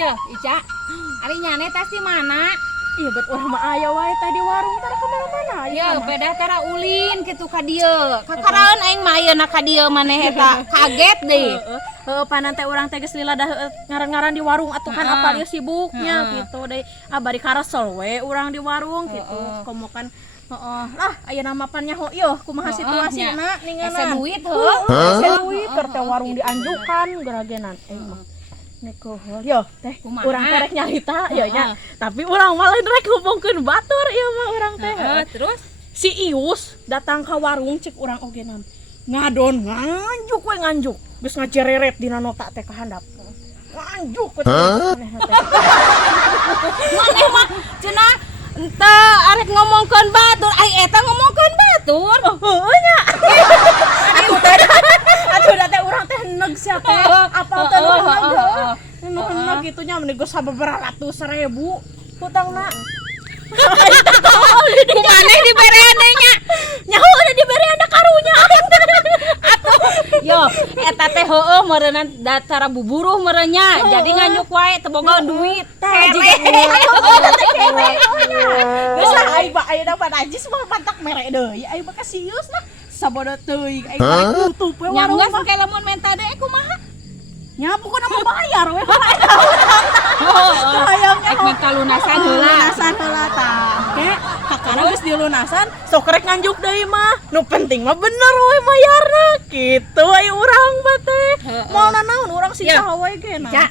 Ya, Ica. Ari nyane teh di mana? Iya bet urang mah aya wae tadi warung tara kemana-mana. Ya, beda tara ulin kitu ka dieu. Kakaraeun aing mah ayeuna ka dieu maneh eta. Kaget deui. Heeh, panan teh urang teh geus lila dah ngaran-ngaran di warung atuh kan apa dia sibuknya gitu deui. Bari karesel we urang di warung gitu. Komokan lah aya nama pannya ho yeuh kumaha situasina ninganan. Asa duit heuh. Asa duit keur teh warung dianjukan geragenan mah. Neko yo teh urang teh rek nyarita yo nya. Tapi urang mah lain rek hubungkeun batur ieu mah urang teh. Terus Si Ius datang ke warung cek urang ogenan. Ngadon nganjuk we nganjuk. Geus ngacereret dina nota teh ka handap. Nganjuk we. maneh mah cenah ente arek ngomongkeun batur, ai eta ngomongkeun batur. Heueuh nya. Atuh teh urang teh neug sia teh. Apal teh heeh. Heeh kitu nya meni geus sababaraha ratus ribu hutangna. Kumaneh diberean deui nya. Nyaho udah diberi anak karunya. Yo, eta teh heueuh meureunna cara buburuh meureunnya. Jadi nganyuk wae teu boga duit. Teh jiga geus lah ai ba aya dapat najis mah mantak mere deui. Ai mah kasius nah. Sabodo teuing ai tutup we warung Nyangga mah. sakeh lamun menta deui kumaha? Nya pokona mah bayar we. Ek menta lunasan heula. Lunasan heula tah. Ke kakana geus dilunasan sok rek nganjuk deui mah. Nu penting mah bener we mayarna. Kitu aya urang mah teh. Moalna naon urang sih saha wae ge nah. Ja.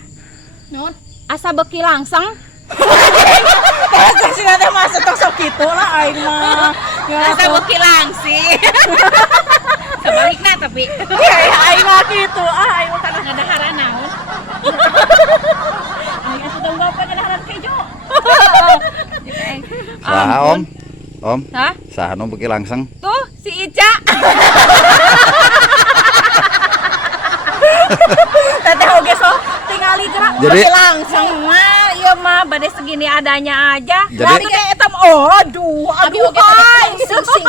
Naon? Asa beuki langsung. Teh sih teh mah sok kitu lah aing mah. Asa beuki langsing. Sebaliknya tapi Aing mah kitu aing mah kana ngadaharan naon? aing atuh tong bapak ngadaharan kejo. Saha Om? Hah? Saha nu beuki langsung? Tuh si Ica. Teteh oge sok tingali gerak Jadi Langsung mah ieu mah bade segini adanya aja. Jadi- eta aduh aing sing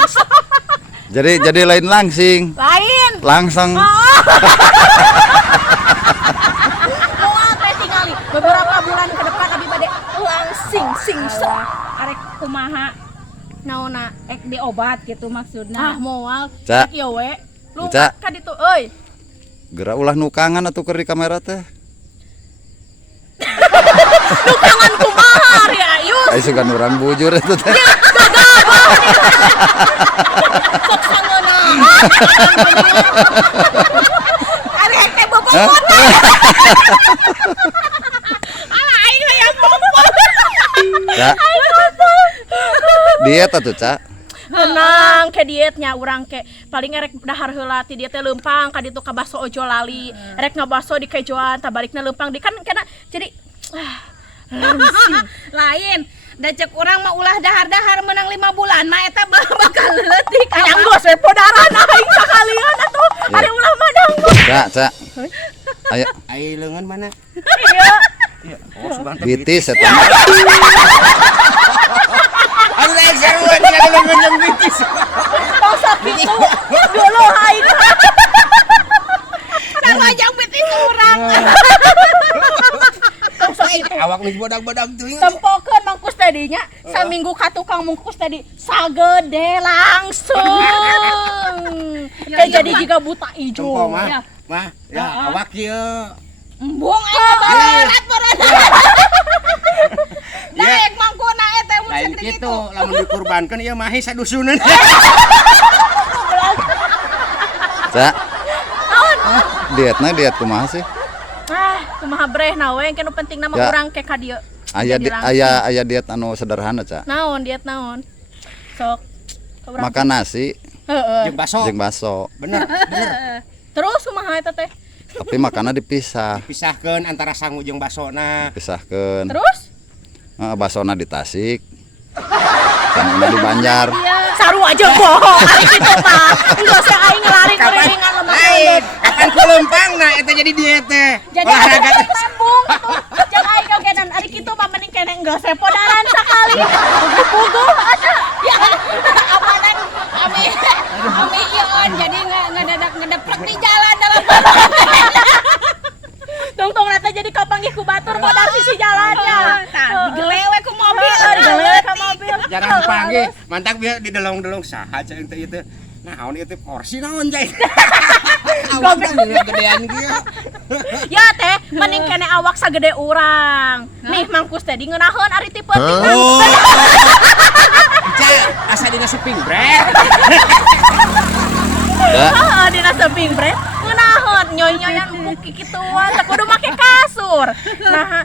jadi lain langsing. Lain. Langsung. moal teh tingali beberapa bulan ke depan abi bade langsing sing Arek kumaha naonna ek diobat gitu maksudna. moal Ca. ieu we lu Ca. ka ditu euy Geura ulah nukangan atuh keur di kamera teh. nukangan kumaha ari ayu Ai sugan urang bujur eta teh. sok sangeuna ari teh bobot ala aing aya bobot Ca. Diet atuh, Ca. tenang ke dietnya urang ke paling erek dahar heula ti diet teh leumpang ka ditu ka baso ojo lali erek ngabaso di kejoan tabalikna leumpang di kan kena jadi Lain. Da cek urang mah ulah dahar-dahar menang 5 bulan mah eta bakal leutik. nyanggus we podaran aing sakalian atuh ari ulah madang Ca. Aya Ai leungeun mana? iya Iya, oh subang teh. bitis eta. Anu lain sarua nya leungeun jeung bitis. tong sakitu dulu aing Sarwajang bitis urang. tong sakitu Awak geus bodag-bodag teuing. tempokeun mangkus tadinya saminggu ka tukang mungkus tadi sagede langsung kayak jadi juga buta ijo Tempo mah. ya Mah, ya awak ieu. Embung berat naik mangkuna eta mun Lain segede kitu, lamun dikurbankeun ieu mah sadusuneun. Ca. Diet kumaha sih? kumaha breh nawe yang kenu penting nama Ya. urang ke ka dieu Aya Jadi langsung. aya diet anu sederhana, Ca. naon diet naon sok ka urang Makan nasi heeh Jeung baso. jeung baso, Bener. terus kumaha eta teh tapi makanna dipisah. Pisahkeun antara sangu jeung basona. Pisahkeun. terus Basona di Tasik. Sanguna di Banjar. saru aja bohong ari kitu mah geus usah aing ngelari keringan lemah Lain, akan kuleumpangna eta jadi diet teh. jadi Olahraga teh. lambung tuh jangan aing kagenan ari kitu mah mending kene geus podaran sakali puguh atuh ya amanan ami ieu jadi ngedeprek di jalan dalam tong-tong rata jadi kapanggih ku batur modal sisi Mantap ya di delong-delong saha cai teh ieu teh. Naon ieu teh porsi naon cai. Awak gedean kieu. Ya teh, mending kene awak sagede urang. Nih mangkus teh di ngeunaheun ari ti peuting. Oh. Cai, asa dina seping brek. Ya. Heeh, dina seping bre. Ngeunaheun nyoy-nyoyan empuk kikituan, teh kudu make kasur. Nah,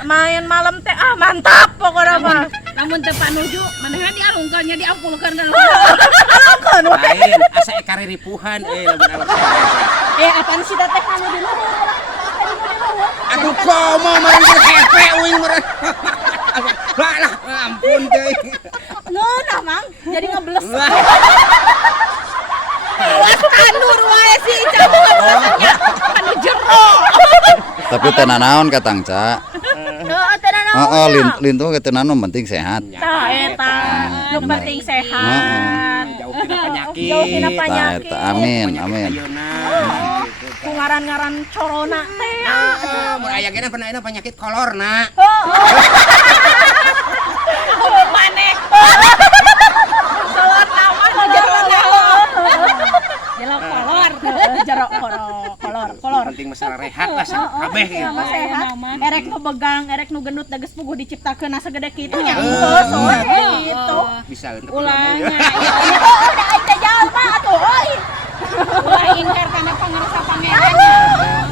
main malam teh mantap pokona mah. Lamun teu panuju manehna dialungkeun nya diampulkeun kan. Lain asa ekare ripuhan lamun awak saha. Apaan sih teh anu di luhur? Aduh komo meureun hepe uing meureun. Lah ampun teh. Ngeunah mang, jadi ngebles. Awas tandur wae si Ica nya anu jero. Tapi teu nanaon katang ca. Heeh, teh naon. Heeh, lintu ge teu nanaon penting sehat. Tah eta, nu penting sehat. Jauh tina penyakit. Jauh tina Tah penyakit. eta amin amin. Ayeuna. Ku ngaran-ngaran corona teh. Mun aya ge pernah penyakit kolorna. Maneh. Kolor naon jero naon. Jero kolor. Jero kolor. Penting masalah rehat lah kabeh gitu. Sama sehat. Erek nu begang, erek nu gendut da geus puguh diciptakeun asa gede kitu nya. Soalnya gitu. Bisa untuk Ulangnya. Udah aing teh jalma atuh euy. Ulah ingkar kana pangarasa pangerannya.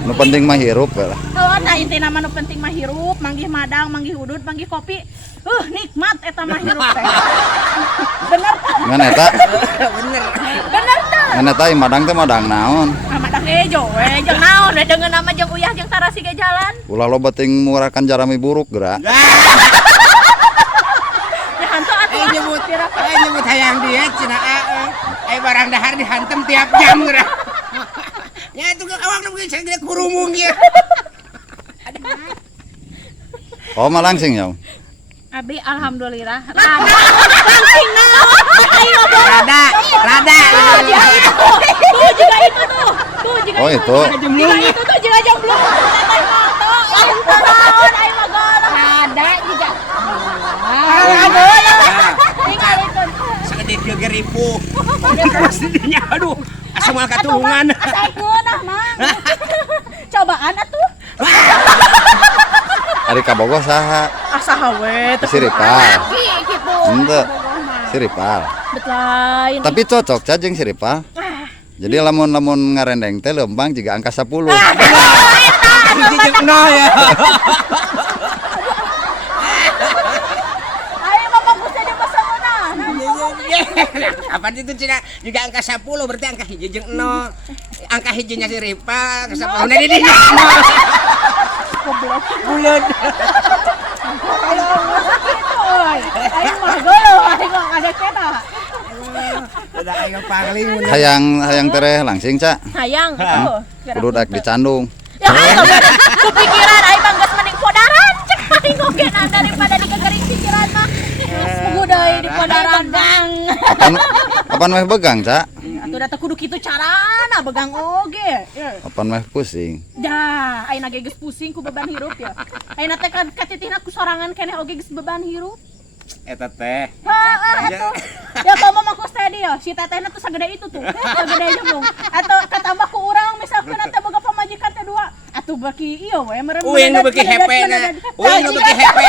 Nu penting mah hirup we lah. Tah intina mah nu penting mah hirup, manggih madang, manggih udud, manggih kopi. Nikmat eta mah hirup teh. Bener tah? Ngan eta, Bener tah? ngan eta ieu madang teh madang naon? Madang ejo we, jeung naon we deungeun nama jeung uyah jeung tarasi ge jalan. Ulah loba ting murahkan jarami buruk geura. Ya hantu atuh. nyebut hayang diet cenah barang dahar dihantem tiap jam geura. Ya itu ke awak nu geus segede kurumung ieu. Oh mah langsing ya. Abi alhamdulillah. Langsing naon? Ayo Rada. Tuh juga itu tuh. Oh itu. Juga itu tuh juga jomblo. Teteh foto. Ente naon ayo mah golong. Ada juga. Tinggal itu. Sagede kieu ge ripuh. Pasti dinya aduh asa moal katulungan. Asa ngeunah mang. Cobaan atuh. Ari ka Bogor saha? Asa hawe teh. Si Ripal. Gitu. Henteu. Si Ripal. Bet lain. Tapi cocok ca jeung si Ripal. Jadi lamun ngarendeng teh leumpang jiga angka 10. Hiji jeung 0 ya. Ayo mah bagus aja pasanganna. Apa itu cenah juga angka 10 berarti angka hiji jeung 0. Angka hijinya si Ripa, ke 10 na di dinya. Bulan. Ayo mah golo, ayo mah ada kena. Ada ayo pangling mun. Hayang tereh langsing ca. Hayang tuh. Kudu dak dicandung. Ya kepikiran aing mah geus mending podaran cek aing oge nah daripada digegering pikiran mah. Pugu deui di podaran bang. Apan meh begang ca? Atuh da teh kudu kitu carana begang oge. Apan meh pusing. Dah, ayeuna ge geus pusing ku beban hirup ya. Ayeuna teh katitihna ku sorangan keneh oge geus beban hirup. Eta teh. Heeh atuh. Ya komo mah ku teh dia, si tetehna tuh sagede itu tuh. Sagede jeung. Atuh katambah ku urang misalkeun teh boga pamajikan teh dua. Atuh beki ieu we meureun. Uing nu beki hepe na. Uing nu beki hepe.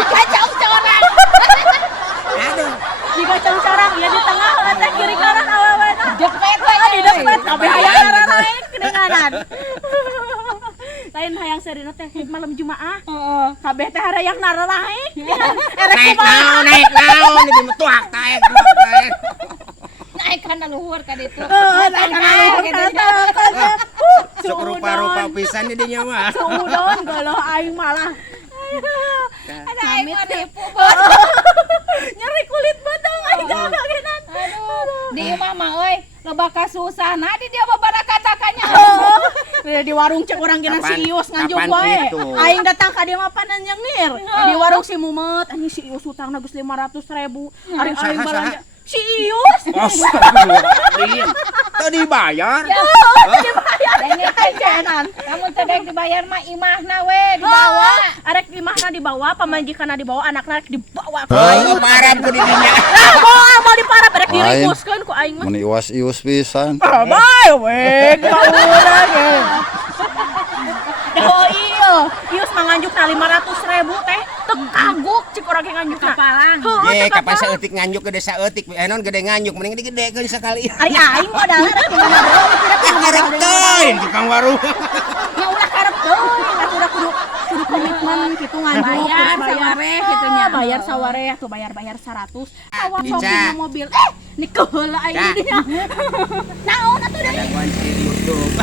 Kacau corang. Aduh. Jika corang ya di tengah teh kiri kanan awewe na. Depet we di depet kabeh hayang naik kedengaran. Lain hayang serina teh malam Jumaah. Kabeh teh hayang naik. Naik naon di metuak taek. Naik kana luhur ka ditu. Naik kana luhur. Sok rupa-rupa pisan di dinya mah. Suudon geuloh aing malah. Ada aing mah tipu. Nyeri kulit beteng aing jaga genan. Aduh, di imah mah euy, loba kasusah. Nah, di dia babada katakannya. Di warung cek urang genan si Ius nganjung kapan wae. kitu? Aing datang ka dieu mah panan nyengir. Di warung si Mumet, anjing si Ius utangna geus 500.000. Ari aing balanja si Ius. Astagfirullahaladzim. Teu dibayar. Dengnya kencenan. Kamu teh dek dibayar mah imahna we dibawa. Arek imahna dibawa, pamajikanna dibawa, anakna rek dibawa. Oh, parab ku di dinya. Mau diparab rek Lain. diribuskeun ku aing mah. Mun iwas-ius pisan. Bae we, ka urang ge. Oh iya, Ius manganjukna 500.000 teh. Teu kagok cik urang ge nganjukna. Kapalang. Ye, kapan saeutik nganjuk ke desa eutik, non gede nganjuk, mending digedekeun sakali. Ari aing modal rek gimana deui. Karek teuing tukang warung. Ya ulah karep teuing, atuh udah kudu komitmen kitu nganjuk. Bayar terus sawareh kitu nya. Bayar sawareh tuh bayar 100. Awas Dica. sombong mobil. Nikeul aing Ca. dinya. Naon atuh deui? Daguan di YouTube.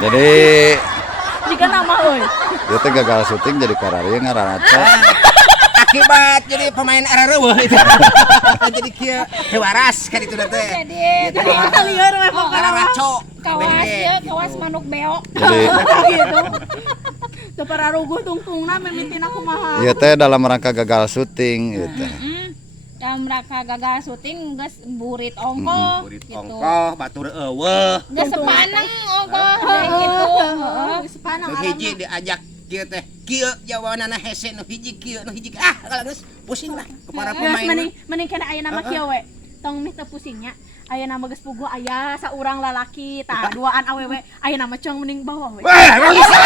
Jadi Jika nama euy. dia teh gagal syuting jadi karari ngaranna Ca. Akibat jadi pemain arareueuh itu. Jadi kieu teu waras kan itu teh. Jadi Lieur we pokona. Araco. kawas ya, kawas manuk beok. Jadi Gitu. Teu pararuguh tungtungna mimitina kumaha. ieu teh dalam rangka gagal syuting gitu. Dan mereka gagal syuting geus burit ongko Kurit gitu. ongkoh, batur eueuh. Geus sepaneng ongko kayak gitu. Sepanang Nu hiji diajak kieu teh. Kieu jawabanana hese nu hiji kieu, nu hiji kalau geus pusing lah para pemain. Mending kena aya nama kieu we. Tong mih teu pusingnya. Aya nama geus puguh aya saurang lalaki tah duaan awewe. Aya nama cong mending bawa we. Wah, emang bisa.